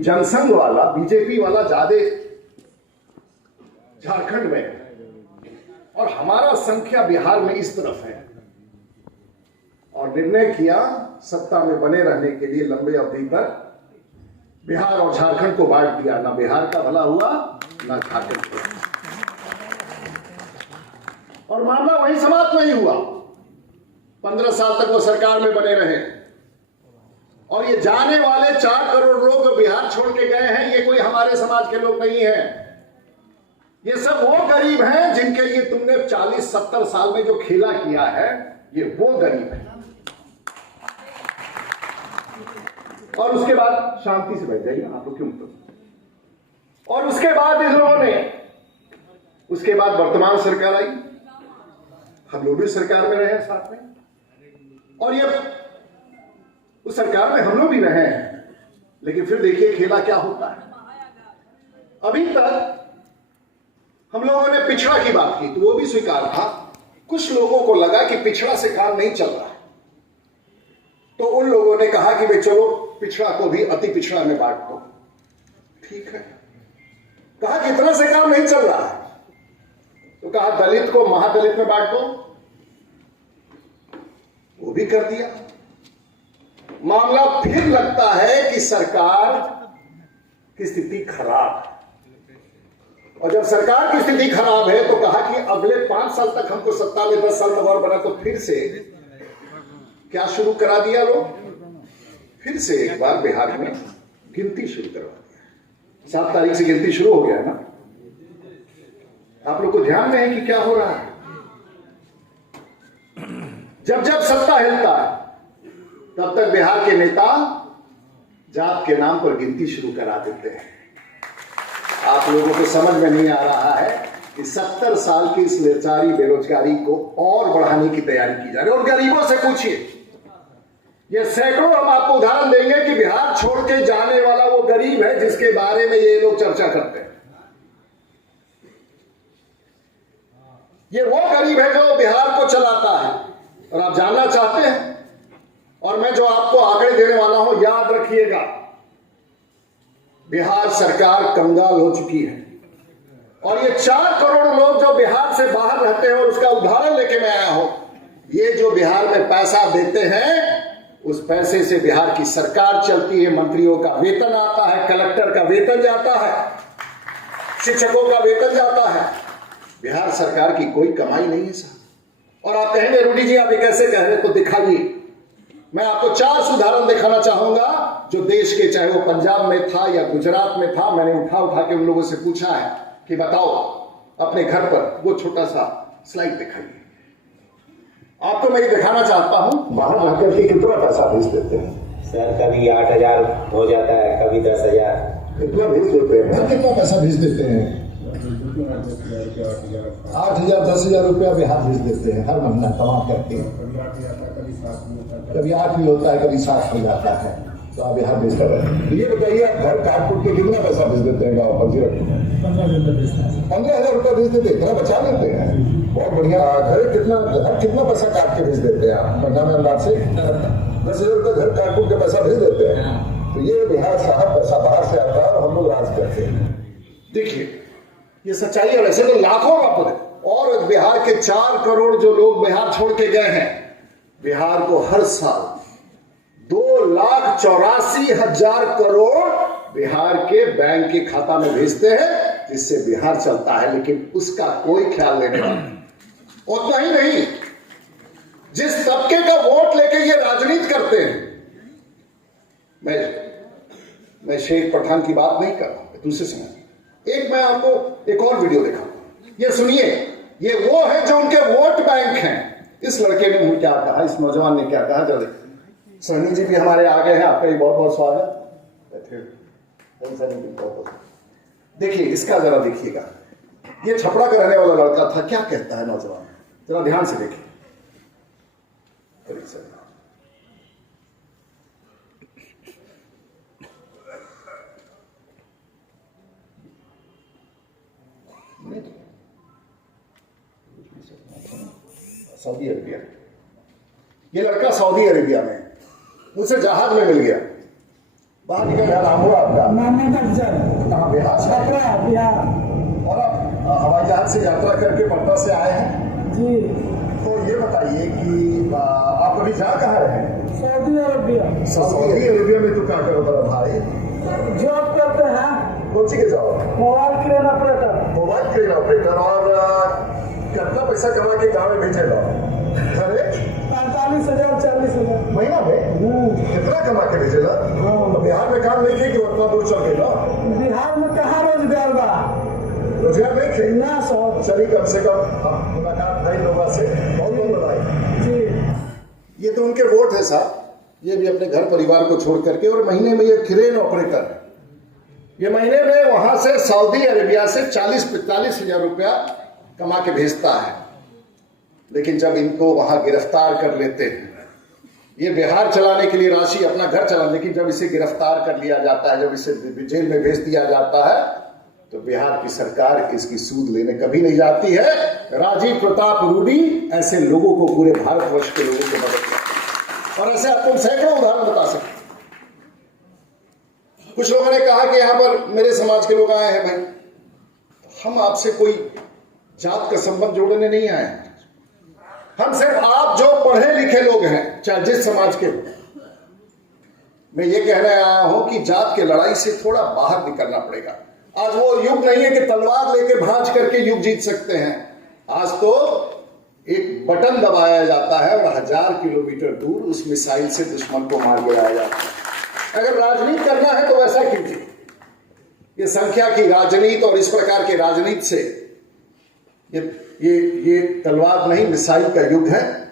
जनसंघ वाला, बीजेपी वाला ज्यादा झारखंड में है और हमारा संख्या बिहार में इस तरफ है, और निर्णय किया सत्ता में बने रहने के लिए लंबे अवधि तक बिहार और झारखंड को बांट दिया। ना बिहार का भला हुआ ना झारखंड का। और मामला वहीं समाप्त नहीं हुआ। 15 साल तक वो सरकार में बने रहे और ये जाने वाले 4 करोड़ लोग जो बिहार छोड़ के गए हैं, ये कोई हमारे समाज के लोग नहीं है। ये सब वो गरीब हैं जिनके लिए तुमने 40-70 साल में जो खेला किया है, ये वो गरीब है। और उसके बाद शांति से बैठ जाइए आप लोग, क्यों तो। और उसके बाद इन लोगों ने, उसके बाद वर्तमान सरकार आई, हम लोग भी सरकार में रहे हैं साथ में, और ये उस सरकार में हम लोग भी रहे हैं। लेकिन फिर देखिए खेला क्या होता है। अभी तक हम लोगों ने पिछड़ा की बात की तो वो भी स्वीकार था। कुछ लोगों को लगा कि पिछड़ा से काम नहीं चल रहा है, तो उन लोगों ने कहा कि भाई चलो पिछड़ा को भी अति पिछड़ा में बांट दो। ठीक है, कहा कि इतना से काम नहीं चल रहा है, तो कहा दलित को महादलित में बांट दो, वो भी कर दिया। मामला फिर लगता है कि सरकार की स्थिति खराब है, और जब सरकार की स्थिति खराब है तो कहा कि अगले 5 साल तक हमको सत्ता में 10 साल में और बना, तो फिर से क्या शुरू करा दिया लोग, फिर से एक बार बिहार में गिनती शुरू करवा दिया। 7 तारीख से गिनती शुरू हो गया ना। आप लोग को ध्यान में है कि क्या हो रहा है। जब जब सत्ता हिलता है तब तक बिहार के नेता जात के नाम पर गिनती शुरू करा देते हैं। आप लोगों को समझ में नहीं आ रहा है कि 70 साल की इस लाचारी बेरोजगारी को और बढ़ाने की तैयारी की जा रही है। और गरीबों से पूछिए, ये सैकड़ों हम आपको उदाहरण देंगे कि बिहार छोड़ के जाने वाला वो गरीब है जिसके बारे में ये लोग चर्चा करते हैं। ये वो गरीब है जो बिहार को चलाता है। और आप जानना चाहते हैं, और मैं जो आपको आंकड़े देने वाला हूं याद रखिएगा, बिहार सरकार कंगाल हो चुकी है। और ये 4 करोड़ लोग जो बिहार से बाहर रहते हैं, और उसका उदाहरण लेके मैं आया हूं, ये जो बिहार में पैसा देते हैं उस पैसे से बिहार की सरकार चलती है। मंत्रियों का वेतन आता है, कलेक्टर का वेतन जाता है, शिक्षकों का वेतन जाता है। बिहार सरकार की कोई कमाई नहीं है साहब। और आप कहेंगे रूडी जी आप ये कैसे कह रहे, तो दिखाइए। मैं आपको 4 उदाहरण दिखाना चाहूंगा जो देश के, चाहे वो पंजाब में था या गुजरात में था। मैंने उठा के उन लोगों से पूछा है कि बताओ अपने घर पर, वो छोटा सा स्लाइड दिखाइए। आपको मैं ये दिखाना चाहता हूं, बाहर रहकर के कितना पैसा भेज देते हैं सर। कभी 8,000 हो जाता है, कभी 10,000। इतना भेज देते हैं। कितना पैसा भेज देते हैं? 8,000 10,000 रुपया बिहार भेज देते हैं हर महीना कमा करके। कभी 8 भी होता है, कभी 7 हो जाता है, तो आप बिहार भेज कर रहे हैं। ये बताइए आप घर काट कूट के कितना पैसा भेज देते हैं गाँव पर? 15,000 रुपया भेज देते हैं, इतना बचा लेते हैं। बहुत बढ़िया। घर कितना पैसा काट के भेज देते हैं आप महीना में? अंदाज से 10,000 रुपया घर काट कूट के पैसा भेज देते हैं। तो ये बिहार साहब पैसा बाहर से आता है और हम लोग राज करते हैं। देखिए ये सच्चाई है। वैसे तो लाखों का, और बिहार के 4 करोड़ जो लोग बिहार छोड़ के गए हैं, बिहार को हर साल 2,84,000 करोड़ बिहार के बैंक के खाता में भेजते हैं, जिससे बिहार चलता है। लेकिन उसका कोई ख्याल लेने वाला नहीं। उतना ही नहीं, जिस तबके का वोट लेके ये राजनीति करते हैं, मैं शेख पठान की बात नहीं कर रहा हूं, दूसरे समय एक मैं आपको एक और वीडियो दिखाऊंगा। ये सुनिए, ये वो है जो उनके वोट बैंक हैं। इस लड़के ने मुझे क्या कहा, इस नौजवान ने क्या कहा, जरा सनी जी भी हमारे आगे हैं, आपका बहुत बहुत स्वागत। देखिए इसका जरा देखिएगा, ये छपरा का रहने वाला लड़का था। क्या कहता है नौजवान, जरा ध्यान से देखिए। सऊदी अरेबिया, ये लड़का सऊदी अरेबिया में, मुझसे जहाज में मिल गया, बाहर निकल गया। नाम हुआ आपका? कहाँ? बिहार? छपरा बिहार। और आप हवाई जहाज से यात्रा करके पटना से आए हैं जी। तो ये बताइए कि आप अभी जा कहाँ रहे हैं? Saudi Arabia. सऊदी अरबिया में तो क्या करो बड़ा भाई? जॉब करते हैं। कौन सी के जाओ? Mobile crane operator. Mobile crane operator. और कितना पैसा कमा के गाँव में भेजे लो? अरे 45,000 40,000 महीना में कितना कमा के भेजे लो? तो बिहार में काम नहीं थे कि उतना दूर चल गए लो? बिहार में कहाँ रोजगार बा? रोजगार नहीं थे ना सर। चलिए कम से कम मुलाकात भाई लोगों से बहुत बहुत बधाई जी। ये तो उनके वोट है साहब, ये भी अपने घर परिवार को छोड़ करके, और महीने में ये क्रेन ऑपरेटर है, ये महीने में वहां से सऊदी अरेबिया से 40-45 हजार रुपया कमा के भेजता है। लेकिन जब इनको वहां गिरफ्तार कर लेते हैं, ये बिहार चलाने के लिए राशि अपना घर चला, लेकिन जब इसे गिरफ्तार कर लिया जाता है, जब इसे जेल में भेज दिया जाता है, तो बिहार की सरकार इसकी सूद लेने कभी नहीं जाती है। राजीव प्रताप रूडी ऐसे लोगों को, पूरे भारतवर्ष के लोगों को मदद करते हैं, और ऐसे आपको सैकड़ों उदाहरण बता सकते। कुछ लोगों ने कहा कि यहां पर मेरे समाज के लोग आए हैं। भाई, हम आपसे कोई जात का संबंध जोड़ने नहीं आए हैं, हम सिर्फ आप जो पढ़े लिखे लोग हैं, चाहे जिस समाज के हो, मैं ये कहने आया हूं कि जात के लड़ाई से थोड़ा बाहर निकलना पड़ेगा। आज वो युग नहीं है कि तलवार लेके भांज करके युग जीत सकते हैं। आज तो एक बटन दबाया जाता है और 1000 किलोमीटर दूर उस मिसाइल से दुश्मन को मार गिराया जाता है। अगर राजनीति करना है तो वैसा कीजिए। ये संख्या की राजनीति और इस प्रकार के राजनीति से ये तलवार नहीं, मिसाइल का युग है।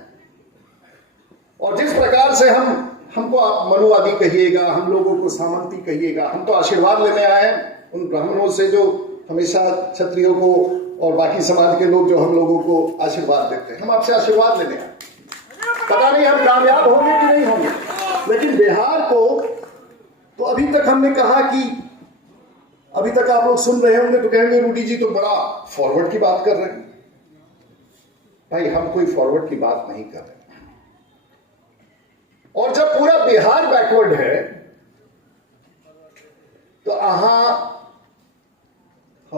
और जिस प्रकार से हमको आप मनुवादी कहिएगा, हम लोगों को सामंती कहिएगा, हम तो आशीर्वाद लेने आए हैं उन ब्राह्मणों से जो हमेशा क्षत्रियों को और बाकी समाज के लोग जो हम लोगों को आशीर्वाद देते हैं। हम आपसे आशीर्वाद लेने आए, पता नहीं हम कामयाब होंगे कि नहीं होंगे। लेकिन बिहार को तो अभी तक हमने कहा कि अभी तक आप लोग सुन रहे होंगे तो कहेंगे रूडी जी तो बड़ा फॉरवर्ड की बात कर रहे हैं। भाई, हम कोई फॉरवर्ड की बात नहीं कर रहे। और जब पूरा बिहार बैकवर्ड है तो हाउ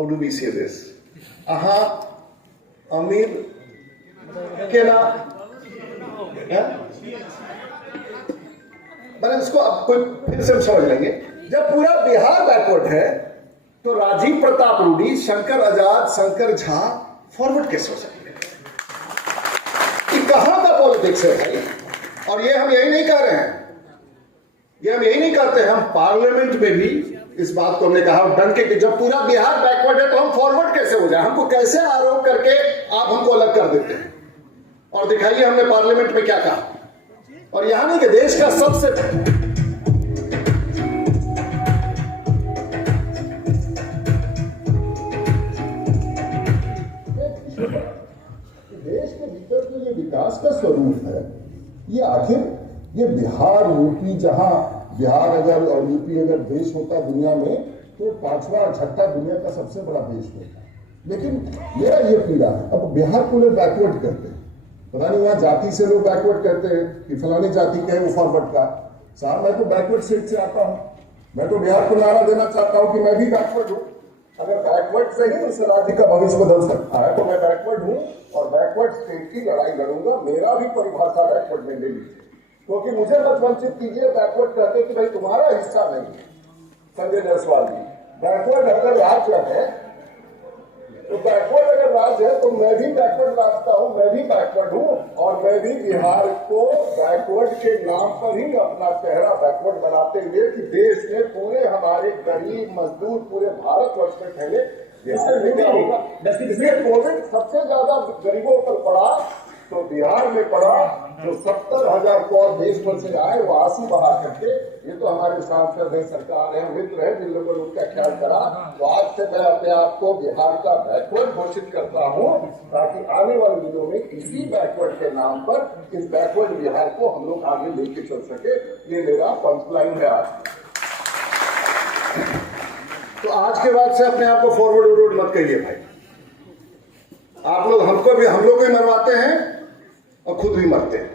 डू वी से दिस, अमीर के ना मैंने इसको अब कोई फिर से समझ लेंगे। जब पूरा बिहार बैकवर्ड है तो राजीव प्रताप रूडी, शंकर आजाद, शंकर झा फॉरवर्ड कैसे हो सकते हैं? कि कहां का पॉलिटिक्स है भाई? और ये हम यही नहीं कह रहे हैं, ये हम यही नहीं करते। हम पार्लियामेंट में भी इस बात को हमने कहा डंके कि जब पूरा बिहार बैकवर्ड है तो हम फॉरवर्ड कैसे हो जाए? हमको कैसे आरोप करके आप हमको अलग कर देते हैं? और दिखाइए हमने पार्लियामेंट में क्या कहा। और यहां नहीं कि देश का सबसे देश के भीतर जो ये विकास का स्वरूप है, ये आखिर ये बिहार यूपी, जहां बिहार अगर और यूपी अगर देश होता दुनिया में तो 5वां 6ठा दुनिया का सबसे बड़ा देश होता। लेकिन मेरा ये पीड़ा है, अब बिहार को लोग बैकवर्ड करते हैं। पता नहीं वहां जाति से लोग बैकवर्ड करते हैं कि फलानी जाति के हैं वो फॉरवर्ड का। साहब, मैं तो बैकवर्ड स्टेट से आता हूं, मैं तो बिहार को नारा देना चाहता हूं कि मैं भी बैकवर्ड हूं। अगर बैकवर्ड से ही इस राज्य का भविष्य बदल सकता है तो मैं बैकवर्ड हूं और बैकवर्ड स्टेट की लड़ाई लड़ूंगा। मेरा भी परिभाषा बैकवर्ड में ले लीजिए, क्योंकि मुझे मत वंचित कीजिए बैकवर्ड कहते कि भाई तुम्हारा हिस्सा नहीं है। संजय जायसवाल जी, बैकवर्ड अगर राज्य है तो बैकवर्ड अगर राज्य है तो मैं भी बैकवर्ड रास्ता हूं, मैं भी बैकवर्ड हूं। और मैं भी बिहार को बैकवर्ड के नाम पर ही अपना चेहरा बैकवर्ड बनाते हुए कि देश में पूरे हमारे गरीब मजदूर पूरे भारतवर्ष में फैले। इसलिए कोविड सबसे ज्यादा गरीबों पर पड़ा तो बिहार में पड़ा। जो 70,000 करोड़ देश भर से आए वो आंसू बहा करके, ये तो हमारे सांसद है, सरकार है, मित्र है, जिन लोगों ने उनका ख्याल करा। तो आज से मैं अपने आप को बिहार का बैकवर्ड घोषित करता हूं, ताकि आने वाले दिनों में इसी बैकवर्ड के नाम पर इस बैकवर्ड बिहार को हम लोग आगे लेके चल सके। ये मेरा पंचलाइन है आज। तो आज के बाद से अपने आप को फॉरवर्ड मत कहिए भाई। आप लोग हम लोग भी मरवाते हैं और खुद भी मरते हैं।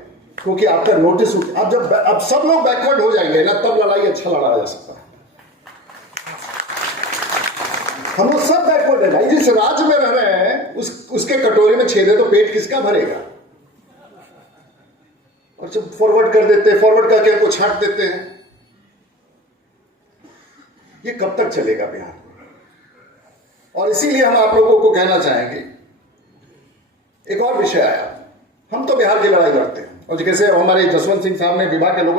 क्योंकि आपका नोटिस अब सब लोग बैकवर्ड हो जाएंगे ना, तब लड़ाई अच्छा लड़ा जा सकता है। हम लोग सब बैकवर्ड है भाई। जिस राज्य में रह रहे हैं उसके कटोरे में छेद है तो पेट किसका भरेगा? और जब फॉरवर्ड कर देते हैं, फॉरवर्ड करके उनको छांट देते हैं। ये कब तक चलेगा बिहार में? और इसीलिए हम आप लोगों को कहना चाहेंगे, एक और विषय आया, हम तो बिहार की लड़ाई लड़ते हैं और जैसे हमारे जसवंत सिंह साहब ने विभाग के लोगों